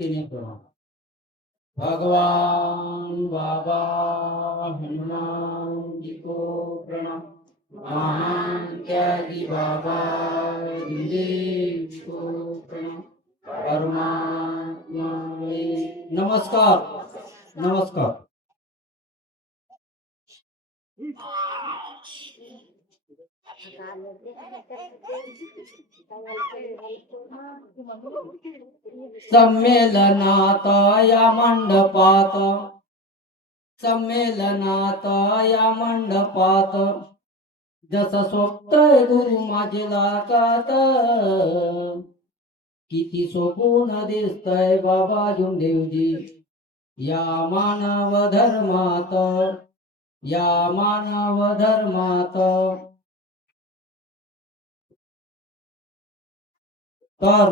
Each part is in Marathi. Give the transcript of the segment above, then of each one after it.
भक्तीने प्रणाम। भगवान बाबा हनुमान जी को प्रणाम। महान त्यागी बाबा गुरुदेव को प्रणाम। परमात्मा नमस्कार नमस्कार। संमेलनात या मंडपात, संमेलनात या मंडपात, जसं सोपतय गुरु माझे लाकात, किती सोपून दिसतय बाबा जुमदेवजी या मानव धर्मात, या मानव धर्मात। तर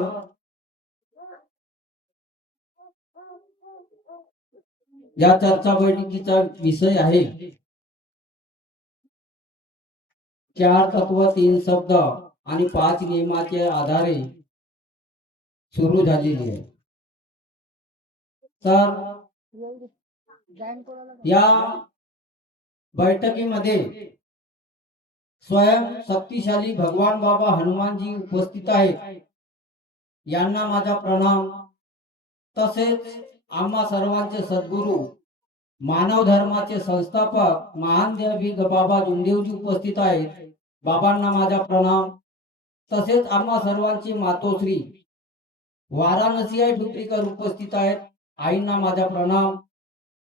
या चर्चा बैठकीचा विषय आहे 4 तत्व 3 शब्द आणि 5 नियमाचे आधारे सुरू झालेली आहे। तर या बैठकीमध्ये स्वयं शक्तिशाली भगवान बाबा हनुमानजी उपस्थित आहेत। यांना माझा प्रणाम। तसेच आम्हा सर्वांचे सद्गुरू मानव धर्माचे संस्थापक महान देवी बाबा जुमदेवजी उपस्थित आहेत। बाबांना माझा प्रणाम। तसेच आम्हा सर्वांची मातोश्री वाराणसी आई डुप्रीकर उपस्थित आहेत। आईंना माझा प्रणाम।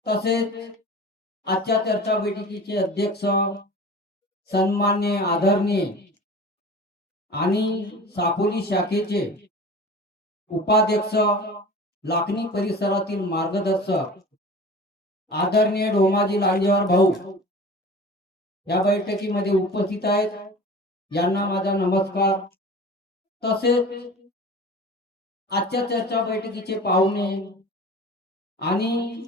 तसेच आजच्या चर्चा बैठकीचे अध्यक्ष सन्माननीय आदरणीय आणि साकोली शाखेचे उपाध्यक्ष, लाखनी परिसरातील मार्गदर्शक आदरणीय डोमाजी लांजेवार भाऊ या बैठकीमध्ये उपस्थित आहेत। यांना माझा नमस्कार। तसेच आजच्या चर्चा बैठकीचे पाहुणे आणि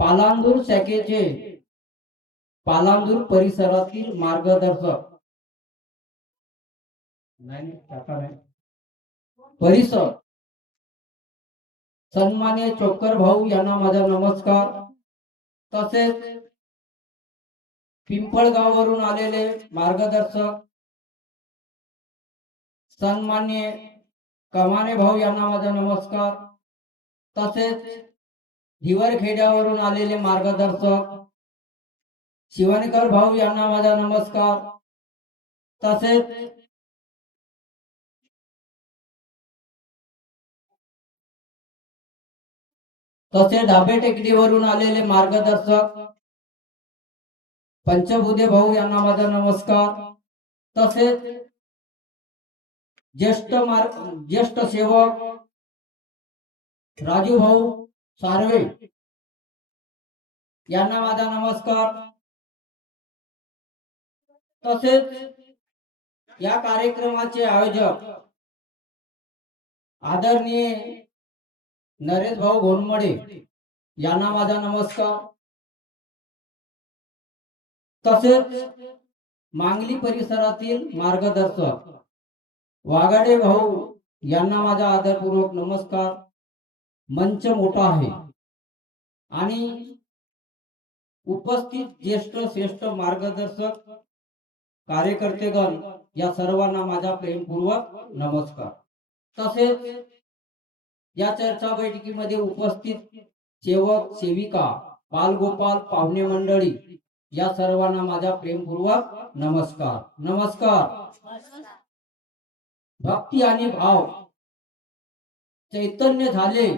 पालांदूर शाखेचे पालांदूर परिसरातील मार्गदर्शक परिसर सन्माननीय चोक्कर भाऊ यांना माझा नमस्कार। तसेच पिंपळगाववरून आलेले मार्गदर्शक सन्माननीय कमाने भाऊ यांना माझा नमस्कार। तसेच हिवरखेड्यावरून आलेले मार्गदर्शक शिवणकर भाऊ यांना माझा नमस्कार। तसेच डाबे टेकडीवरून आलेले मार्गदर्शक पंचभूते भाऊ यांना माझा नमस्कार। तसेच ज्येष्ठ सेवक राजू भाऊ सार्वे यांना माझा नमस्कार। तसेच या कार्यक्रमाचे आयोजक आदरणीय नरेश भाऊ घोनमडे यांना माझा नमस्कार। तसेच मांगली परिसरातील मार्गदर्शक वाघाडे भाऊ यांना माझा आदरपूर्वक नमस्कार। मंच मोठा आहे आणि उपस्थित ज्येष्ठ श्रेष्ठ मार्गदर्शक कार्यकर्तेगण या सर्वांना माझा प्रेमपूर्वक नमस्कार। तसेच या चर्चा बैठकीमध्ये उपस्थित सेवक सेविका बालगोपाल पाहुणे मंडळी या सर्वांना माझा प्रेमपूर्वक नमस्कार नमस्कार। भक्ती आणि भाव चैतन्य झाले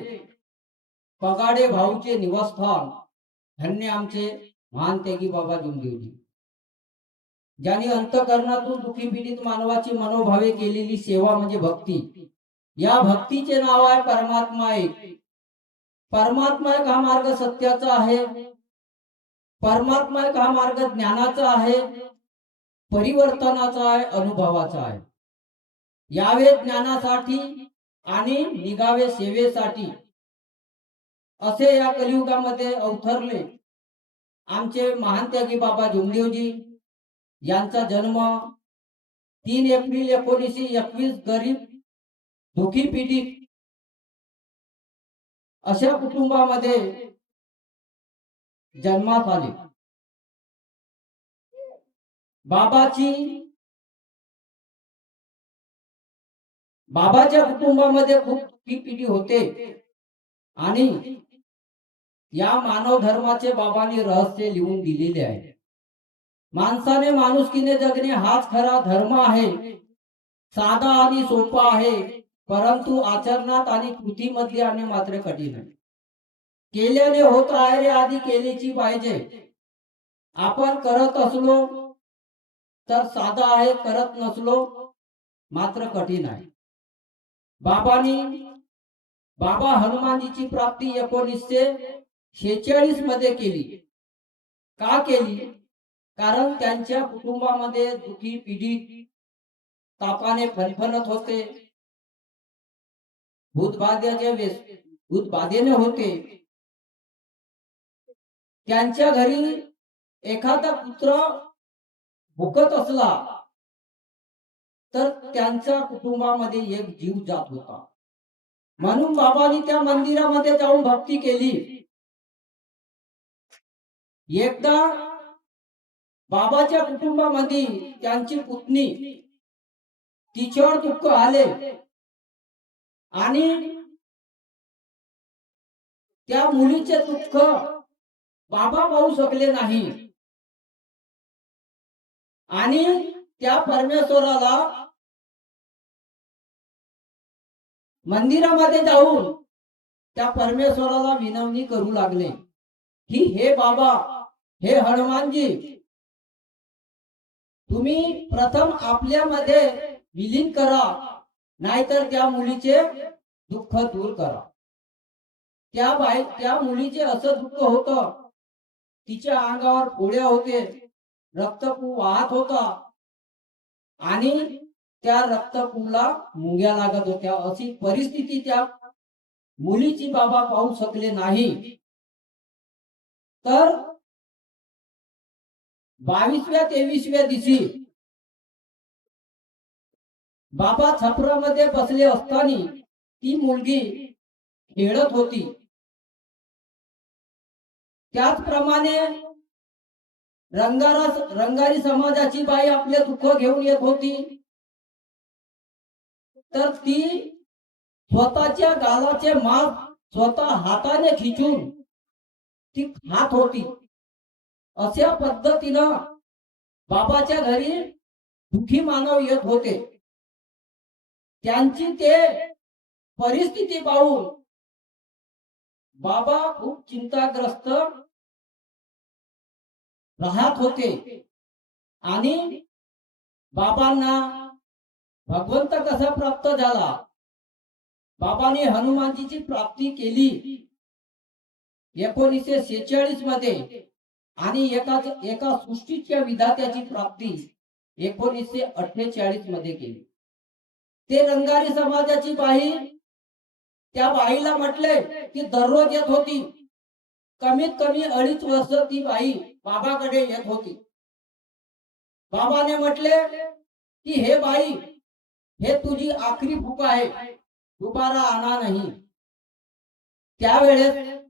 पगाडे भाऊचे निवासस्थान, धन्य आमचे महान त्यागी बाबा जुमदेवजी, ज्यांनी अंतःकरणातून दुखी पीडित मानवाची मनोभावे केलेली सेवा म्हणजे भक्ती। या भक्तीचे नाव आहे परमात्मा एक। परमात्मा एक हा मार्ग सत्याचा आहे। परमात्मा एक हा मार्ग ज्ञानाचा आहे, परिवर्तनाचा आहे, अनुभवाचा आहे। यावे ज्ञानासाठी आणि निघावे सेवेसाठी असे या कलियुगामध्ये अवतरले आमचे महान त्यागी बाबा जुमदेवजी। यांचा जन्म 3 एप्रिल 1921 गरीब दुखी पीडित अशा कुटुंबामध्ये जन्मात आले. बाबाच्या कुटुंबामध्ये खूप दुःखी पिढी होते आणि या मानव धर्माचे बाबांनी रहस्य लिहून दिलेले आहे. माणसाने माणुसकीने जगणे हाच खरा धर्म आहे. साधा आणि सोपा आहे, परंतु आचरणात आणि कृतीमध्ये आणणे मात्र कठीण आहे. केल्याने होत आहे रे, आधी केलीची पाहिजे. आपण करत असलो तर साधा आहे, करत नसलो मात्र कठीण आहे. बाबा हनुमानजीची प्राप्ती 1946 मध्ये केली. का केली? कारण त्यांच्या कुटुंबामध्ये दुखी पीडित तापाने फणफणत होते, भूतबाधेने होते. त्यांच्या घरी एखादा पुत्र भुकत असला तर त्यांच्या कुटुंबामध्ये एक जीव जात होता. म्हणून बाबांनी त्या मंदिरामध्ये जाऊन भक्ती केली. एकदा बाबाच्या कुटुंबामध्ये त्यांची पुतणी, तिच्यावर दुःख आले आणि त्या मुलीचे दुःख बाबा पाहू शकले नाही आणि त्या परमेश्वराला मंदिरामध्ये जाऊन त्या परमेश्वराला विनवणी करू लागले की हे बाबा, हे हनुमानजी, तुम्ही प्रथम आपल्यामध्ये विलीन करा, नाहीतर त्या मुलीचे दुःख दूर करा. त्या मुलीचे असं दुःख होतं, तिच्या अंगावर फोड्या होते, रक्तपू वाहत होता आणि त्या रक्तपूला मुंग्या लागत होत्या. अशी परिस्थिती त्या मुलीची बाबा पाहू शकले नाही. तर 22व्या-23व्या दिवशी बाबा छपरामध्ये बसले असताना ती मुलगी खेळत होती. त्याचप्रमाणे रंगारी समाजाची बाई आपले दुःख घेऊन येत होती. तर ती स्वतःच्या गालाचे मांस स्वतः हाताने खिचून ती खात होती. अशा पद्धतीनं बाबाच्या घरी दुखी मानव येत होते. त्यांची ते परिस्थिती पाहून बाबा खूप चिंताग्रस्त राहत होते आणि बाबांना भगवंत कसा प्राप्त झाला, बाबांनी हनुमानजीची प्राप्ती केली 1946 मध्ये आणि एका सृष्टीच्या विधात्याची प्राप्ती 1948 मध्ये केली. ते रंगारी समाजाची बाई, त्या बाईला म्हटले की दररोज येत होती. कमीत कमी 2.5 वर्ष ती बाई बाबाकडे येत होती. बाबाने म्हटले की हे बाई, हे तुझी आखरी भूक आहे, दुबारा आना नाही. त्यावेळेस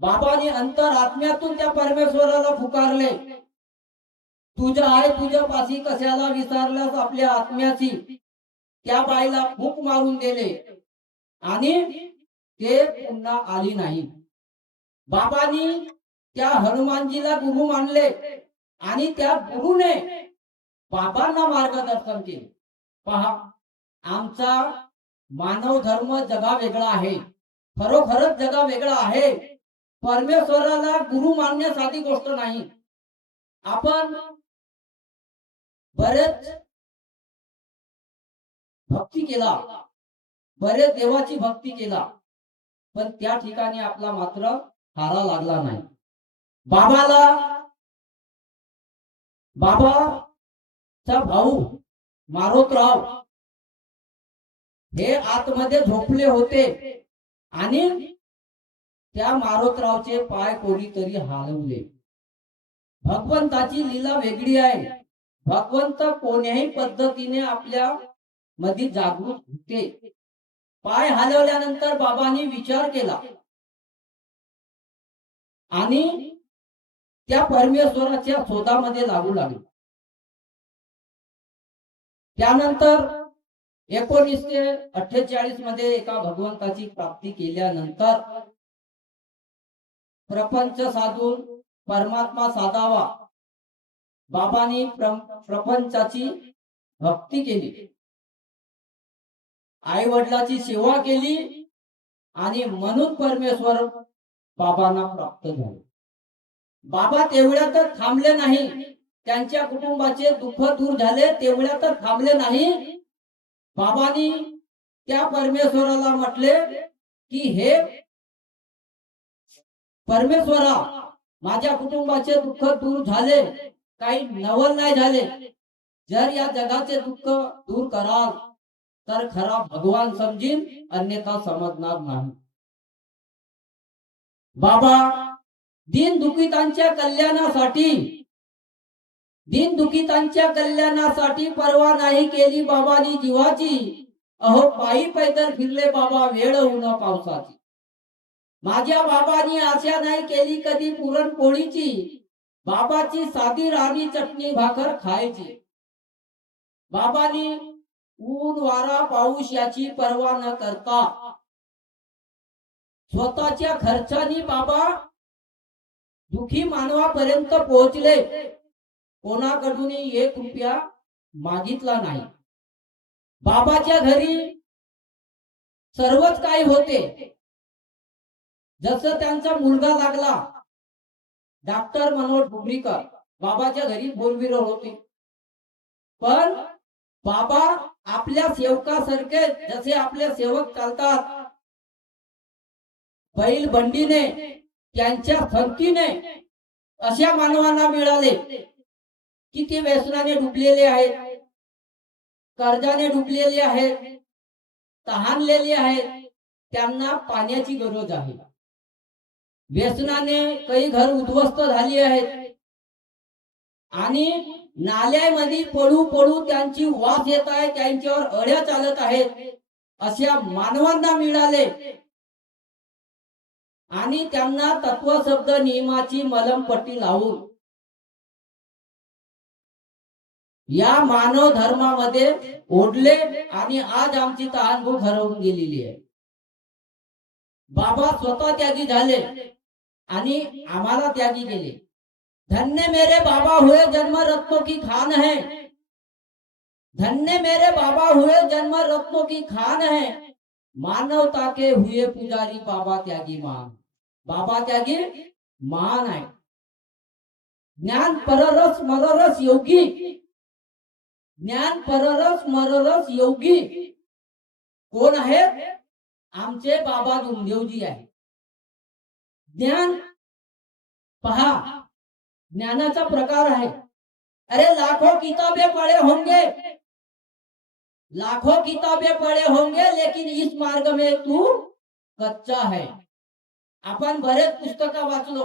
बाबाने अंतर आत्म्यातून त्या परमेश्वराला पुकारले, तुझ्या आहे तुझ्या पाशी कशाला विचारल्यास आपल्या आत्म्याची. त्या बाईला भूक मारून दिले आणि ते पुन्हा आली नाही. बाबांनी त्या हनुमानजीला गुरु मानले आणि त्या गुरुने बाबांना मार्गदर्शन केले. पहा, आमचा मानव धर्म जगा वेगळा आहे, खरोखरच जगा वेगळा आहे. परमेश्वराला गुरु मानणे साधी गोष्ट नाही. आपण बरेच भक्ती केला, बरेच देवाची भक्ती केला, पण त्या ठिकाणी आपला मात्र हारा लागला नाही. बाबाचा भाऊ मारोतराव हे आतमध्ये झोपले होते आणि त्या मारोतरावचे पाय कोणीतरी हलवले. भगवंताची लीला वेगळी आहे. भगवंत कोण्याही पद्धतीने आपल्या मध्ये जागृत होते. पाय हलवल्यानंतर बाबांनी विचार केला आणि त्या परमेश्वराच्या शोधामध्ये लागू लागले. त्यानंतर 1948 मध्ये एका भगवंताची प्राप्ती केल्यानंतर प्रपंच साधून परमात्मा साधावा, बाबांनी प्रपंचाची भक्ती केली, आई वडिलांची सेवा केली आणि म्हणून परमेश्वर बाबांना प्राप्त झाले. बाबा तेवढ्यातच थांबले नाही, त्यांच्या कुटुंबाचे दुःख दूर झाले तेवढ्यातच थांबले नाही. बाबांनी त्या परमेश्वराला म्हटले की हे परमेश्वरा, माझ्या कुटुंबाचे दुःख दूर झाले, काही नवल नाही झाले, जर या जगाचे दुःख दूर कराल तर खरा भगवान समजीन, अन्यथा समजणार नाही. बाबा दीनदुखितांच्या कल्याणासाठी पर्वा नाही केली बाबांनी जीवाची. अहो पायी पैदल फिरले बाबा वेळ ऊन पावसाची. माझ्या बाबांनी आशा नाही केली कधी पुरणपोळीची, बाबाची साधी राणी चटणी भाकर खायची. बाबांनी ऊन वारा पाऊस याची पर्वा न करता स्वतःच्या खर्चानी बाबा दुखी मानवापर्यंत पोहोचले. कोणाकडून 1 रुपया मागितला नाही. बाबाच्या घरी सर्वच काही होते. जसं त्यांचा मुलगा लागला डॉक्टर मनोज बुबरीकर, बाबाच्या घरी बोरविरोड होते. पण बाबा आपल्या सेवकासारखे, जसे आपले सेवक चालतात बैल बंडीने, त्यांच्या संगतीने अशा मानवांना मिळाले की ते व्यसनाने डुबलेले आहेत, कर्जाने डुबलेले आहेत, तहानलेले आहेत, त्यांना पाण्याची गरज आहे. व्यसनाने काही घर उद्ध्वस्त झाली आहेत आणि नाल्यामध्ये पडू पडू त्यांची वास येत आहे, त्यांच्यावर अड्या चालत आहेत. अशा मानवांना मिळाले आणि त्यांना तत्वशब्द नियमाची मलमपट्टी लावून या मानव धर्मामध्ये ओढले आणि आज आमची तहानभूक हरवून गेलेली आहे. बाबा स्वतः त्यागी झाले आणि आम्हाला त्यागी केले. धन्य मेरे बाबा हुए जन्म रत्नों की खान है, धन्य मेरे बाबा हुए जन्म रत्नों की खान है, मानवता के हुए पुजारी बाबा त्यागी मान. बाबा त्यागी मान आहे. ज्ञान पररस मररस योगी, ज्ञान पररस मररस योगी कोण आहेत? आमचे बाबा जुमदेवजी आहे. ज्ञान पहा, ज्ञानाचा प्रकार आहे. अरे लाखों किताबें पढ़े होंगे, लाखों किताबें पढ़े होंगे, लेकिन इस मार्ग में तू कच्चा है. आपण बरेच पुस्तकं वाचलो,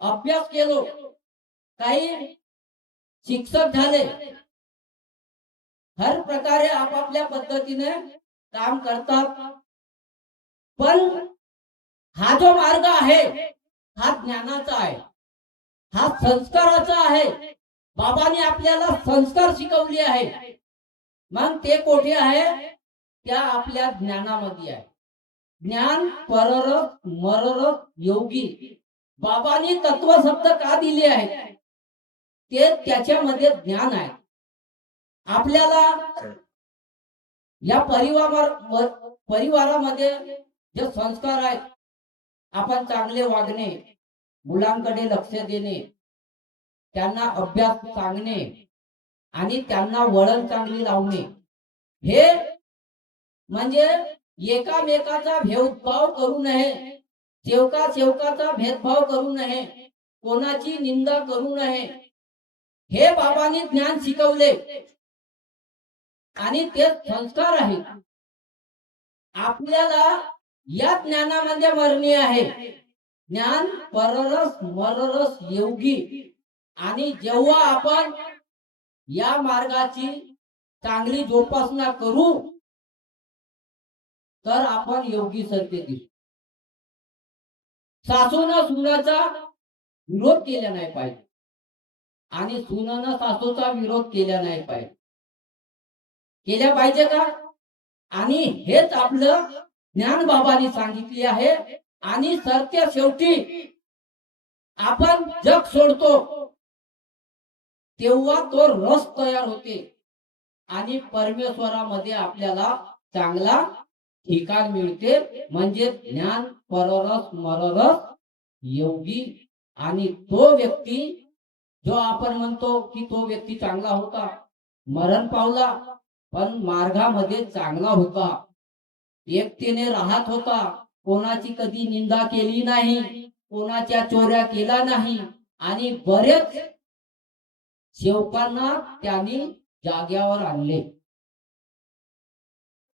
अभ्यास केलो, काही शिक्षक झाले, हर प्रकारे आपापल्या पद्धतीने काम करतात. पण हा जो मार्ग आहे हा ज्ञानाचा आहे, हा संस्काराचा आहे. बाबांनी आपल्याला संस्कार शिकवले आहे. मग ते कोठे आहे? त्या आपल्या ज्ञानामध्ये आहे. ज्ञान पररस मररस योगी. बाबांनी तत्वशब्द का दिले आहेत? ते त्याच्यामध्ये ज्ञान आहे. आपल्याला या परिवारामध्ये जे संस्कार आहेत, आपण चांगले वागणे, मुलांकडे लक्ष देणे, त्यांना अभ्यास सांगणे आणि त्यांना वळण चांगली लावणे, हे म्हणजे एकामेकाचा भेदभाव करू नये, सेवकाचा भेदभाव करू नये, कोणाची निंदा करू नये, हे बाबांनी ज्ञान शिकवले आणि ते संस्कार आहे. आपल्याला या ज्ञानामध्ये मरणे आहे. ज्ञान पररस मररस योगी. आणि जेव्हा आपण या मार्गाची चांगली जोपासना करू तर आपण योगी सारखे दिसू. सासूनं सुनाचा विरोध केला नाही पाहिजे आणि सुनानं सासूचा विरोध केला नाही पाहिजे. केल्या पाहिजे का? आणि हेच आपलं ज्ञानबाबांनी सांगितले आहे. आणि सरत्या शेवटी आपण जग सोडतो तेव्हा तो रस तयार होते आणि परमेश्वरामध्ये आपल्याला चांगला ठिकाण मिळते. म्हणजे ज्ञान पररस मररस योगी. आणि तो व्यक्ती जो आपण म्हणतो की तो व्यक्ती चांगला होता, मरण पावला, पण मार्गामध्ये चांगला होता, एकतेने राहत होता, कोणाची कधी निंदा केली नाही, कोणाच्या चोऱ्या केला नाही आणि बरेच सेवकांना त्यांनी जाग्यावर आणले.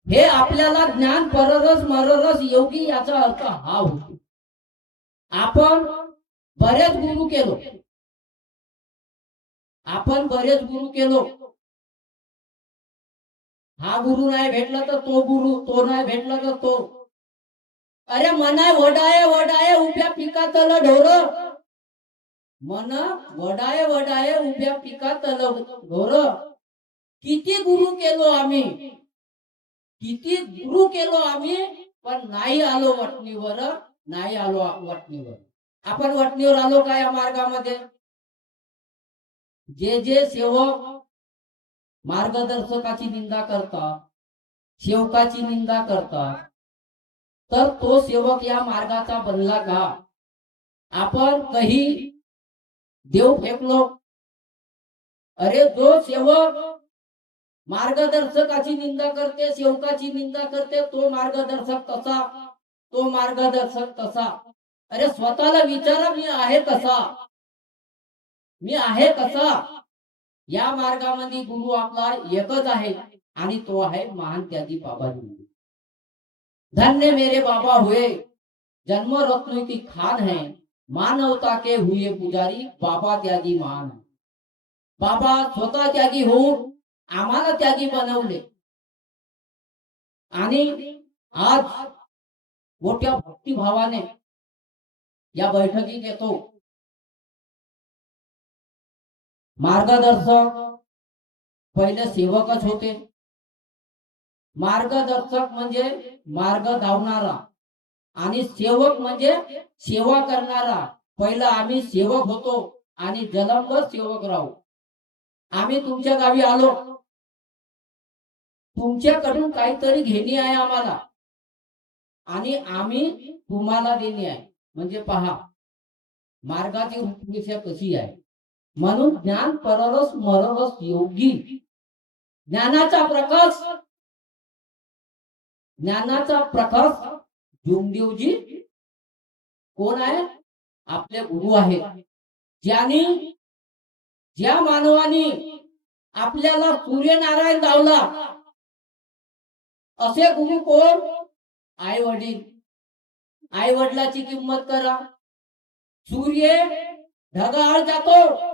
हे आपल्याला ज्ञान पररस मररस योगी याचा अर्थ हा होतो. आपण बरेच गुरु केलो, आपण बरेच गुरु केलो, हा गुरु नाही भेटला तर तो गुरु, तो नाही भेटला तर तो. अरे मनाय वडाय वडाय उभ्या पिकातलं ढोर, मन वडाय वडाय उभ्या पिकातलं ढोर. किती गुरु केलो आम्ही, किती गुरु केलो आम्ही, पण नाही आलो वटणीवर, नाही आलो वटणीवर. आपण वटणीवर आलो का या मार्गामध्ये? जे जे सेवक मार्गदर्शकाची निंदा करतात, सेवकाची निंदा करतात, तर तो सेवक या मार्गाचा बनला का? आपण काही देव फेकलो. अरे जो सेवक मार्गदर्शकाची निंदा करते, सेवकाची निंदा करते, तो मार्गदर्शक तसा, तो मार्गदर्शक तसा. अरे स्वतःला विचारा, मी आहे कसा, मी आहे कसा? या मार्गामध्ये गुरु आपला एकच आहे आणि तो आहे महान त्यागी बाबाजी. धन्य मेरे बाबा हुए, जन्म रत्न की खान है, मानवता के हुए पुजारी, बाबा त्यागी महान है. बाबा स्वतः त्यागी होऊन आम्हाला त्यागी बनवले आणि आज मोठ्या भक्तिभावाने या बैठकीत येतो. मार्गदर्शक पहिले सेवकच होते. मार्गदर्शक म्हणजे मार्ग धावणारा आणि सेवक म्हणजे सेवा करणारा. पहिला आम्ही सेवक होतो आणि जन्मभर सेवक राहू. आम्ही तुमच्या गावी आलो, तुमच्याकडून काहीतरी घेणे आहे आम्हाला आणि आम्ही तुम्हाला देणे आहे. म्हणजे पहा मार्गाची रूपरेषा कशी आहे. म्हणून ज्ञान पररस मररस योगी. ज्ञानाचा प्रकाश, ज्ञानाचा प्रकाश जोमदेवजी कोण आहे? आपले गुरु आहेत. ज्यांनी, ज्या मानवानी आपल्याला सूर्यनारायण लावला, असे गुरु कोण? आई वडील. आई वडिलाची किंमत करा. सूर्य ढगाळ जातो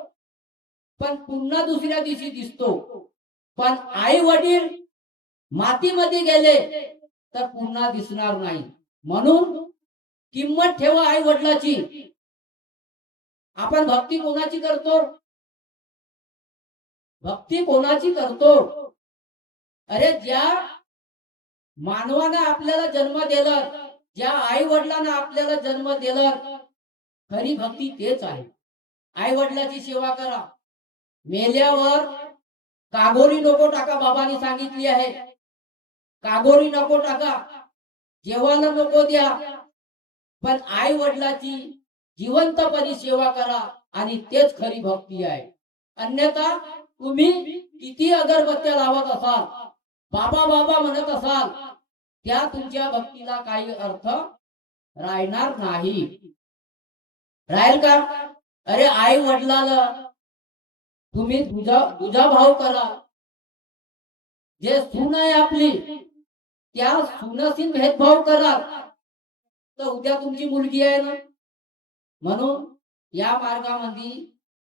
पण पुन्हा दुसऱ्या दिवशी दिसतो, पण आई वडील मातीमध्ये गेले तर पुन्हा दिसणार नाही. म्हणून किंमत ठेवा आई वडिलाची. आपण भक्ती कोणाची करतो? भक्ती कोणाची करतो? अरे ज्या मानवानं आपल्याला जन्म दिला, ज्या आई वडिलांना आपल्याला जन्म दिला, खरी भक्ती तेच आहे. आई वडिलाची सेवा करा. मेल्यावर कागोरी नको टाका, बाबांनी सांगितली आहे. कागोरी नको टाका, जेवायला नको द्या, पण आई वडिलाची जिवंतपणी सेवा करा आणि तेच खरी भक्ती आहे. अन्यथा तुम्ही किती अगरबत्त्या लावत असाल, बाबा बाबा म्हणत असाल, त्या तुमच्या भक्तीला काही अर्थ राहणार नाही. राहील का? अरे आई वडिलाला तुम्ही तुझा भाव करा. जे सून आहे आपली, त्या सुनाशी भेदभाव करा तर उद्या तुमची मुलगी आहे ना. म्हणून या मार्गामध्ये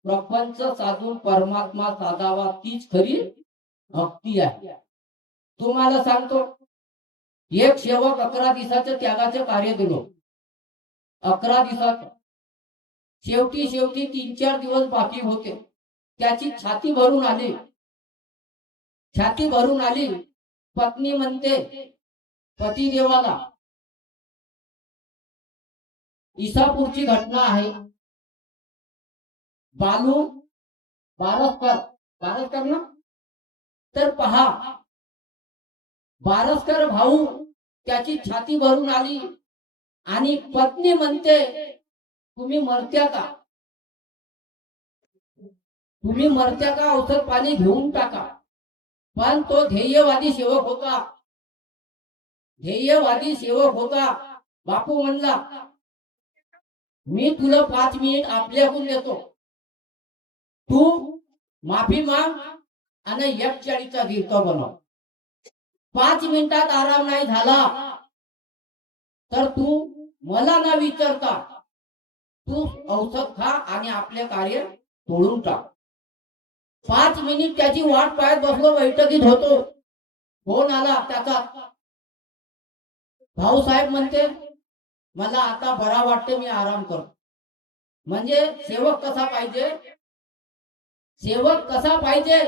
प्रपंच साधून परमात्मा साधावा, तीच खरी भक्ती आहे. तुम्हाला सांगतो, एक सेवक 11 दिवसाचं त्यागाचं कार्य दिलो. 11 दिवसात शेवटी शेवटी 3-4 दिवस बाकी होते. त्याची छाती भरून आली. छाती भरून आली. पत्नी म्हणते पतिदेवाला, इसापूरची घटना आहे. बालू बारसकर ना, तर पहा, बारसकर भाऊ त्याची छाती भरून आली आणि पत्नी म्हणते तुम्ही मरत्या का, तुम्ही मरत्या का, औषध पाणी घेऊन टाका. पण तो ध्येयवादी सेवक होता. ध्येयवादी सेवक होता. बापू म्हणला मी तुला 5 मिनिट आपल्याकडून देतो, तू माफी माग आणि एक चाळीचा गिरता बनव. 5 मिनिटात आराम नाही झाला तर तू मला न विचारता तू औषध खा आणि आपले कार्य तोडून टाक. 5 मिनिट त्याची वाट पाहत बसलो. बैठकीत होतो. फोन आला त्याचा. भाऊसाहेब म्हणते मला आता बरा वाटते, मी आराम करतो. म्हणजे सेवक कसा पाहिजे, सेवक कसा पाहिजे,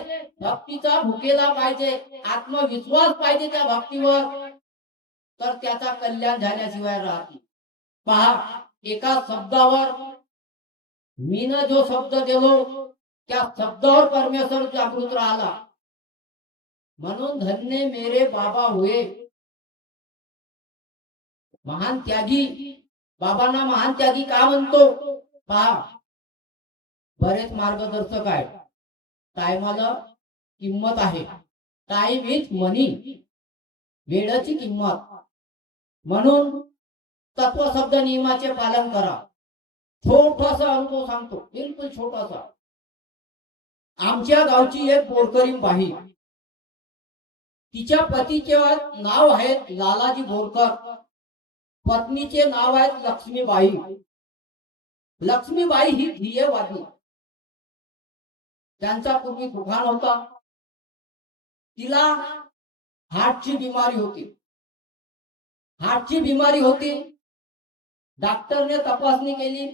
भक्तीचा भुकेला पाहिजे, आत्मविश्वास पाहिजे त्या भक्तीवर, तर त्याचा कल्याण झाल्याशिवाय राहत नाही. पहा, एका शब्दावर मीनं जो शब्द दिलो त्या शब्दावर परमेश्वर जागृत राहिला. म्हणून धन्य मेरे बाबा हुए. महान त्यागी. बाबांना महान त्यागी का म्हणतो? पहा, बरेच मार्गदर्शक आहेत. टायमाला किंमत आहे. टाइम इज मनी. वेळाची किंमत. म्हणून तत्वशब्द नियमाचे पालन करा. छोटासा अनुभव सांगतो, बिलकुल छोटासा. आमच्या गावची एक बोरकरी बाई, तिच्या पतीचे नाव आहे लालाजी बोरकर, पत्नीचे नाव आहे लक्ष्मीबाई. लक्ष्मीबाई ही ध्येयवादी. त्यांचा पूर्वी दुकान होता. तिला हार्टची बिमारी होती. हार्टची बिमारी होती. डॉक्टरने तपासणी केली,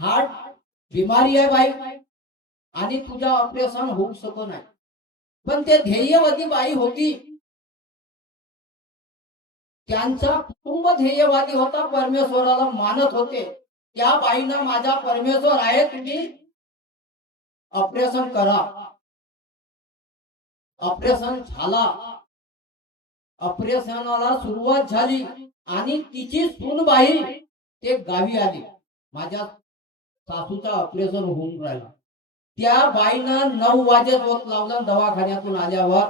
हार्ट बिमारी आहे बाई आणि तुझा ऑपरेशन होऊ शकत नाही. पण ते ध्येयवादी बाई होती. त्यांचा कुटुंब ध्येयवादी होता, परमेश्वराला मानत होते. त्या बाईनं माझा परमेश्वर आहे, तुम्ही ऑपरेशन करा. ऑपरेशन झाला. ऑपरेशनाला सुरुवात झाली आणि तिची सूनबाई ते गावी आली. माझ्या सासूचा ऑपरेशन होऊन राहिला. त्या बाईनं 9 वाजे झोप लावला. दवाखान्यातून आल्यावर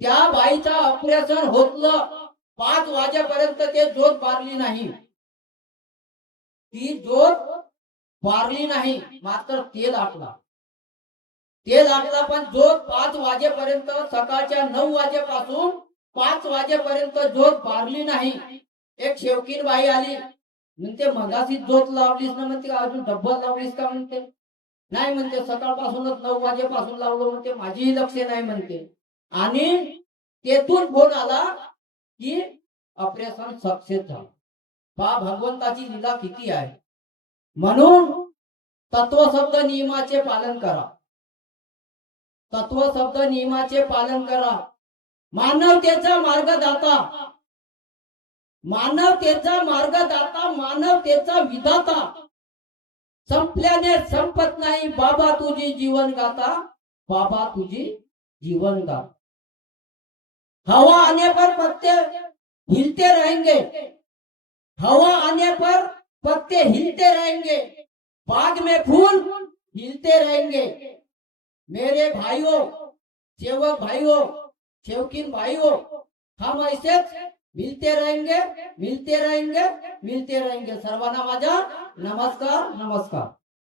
त्या बाईचा ऑपरेशन होतलं. 5 वाजेपर्यंत ते ज्योत बारली नाही. ती ज्योत बारली नाही, मात्र तेल आटला. तेल आटला, पण ज्योत 5 वाजेपर्यंत, सकाळच्या 9 वाजेपासून 5 वाजेपर्यंत ज्योत बारली नाही. एक शेवकीन बाई आली. म्हणते मगाशी ज्योत लावलीस ना, म्हणते अजून डब्बल लावलीस का, म्हणते नाही, म्हणते सकाळपासूनच 9 वाजेपासून लावलो, म्हणते माझीही लक्ष नाही, म्हणते. आणि तेथून फोन आला की ऑपरेशन सक्सेस झालं. पहा भगवंताची लीला किती आहे. म्हणून तत्वशब्द नियमाचे पालन करा. तत्वशब्द नियमाचे पालन करा. मानवतेचा मार्गदाता, मानवतेचा मार्गदाता, मानवतेचा विधाता. संपल्याने संपत नाही बाबा तुझी जीवन गाथा, बाबा तुझी जीवन गाथा. हवा आने पर पत्ते हिलते रहेंगे, हवा आने पर पत्ते हिलते रहेंगे, बाग में फूल हिलते रहेंगे. मेरे भाइयों, सेवक भाइयों, सेवकीन भाइयों, हम ऐसे मिलते रहेंगे, मिलते रहेंगे, मिलते रहेंगे. सर्वांना माझा नमस्कार, नमस्कार.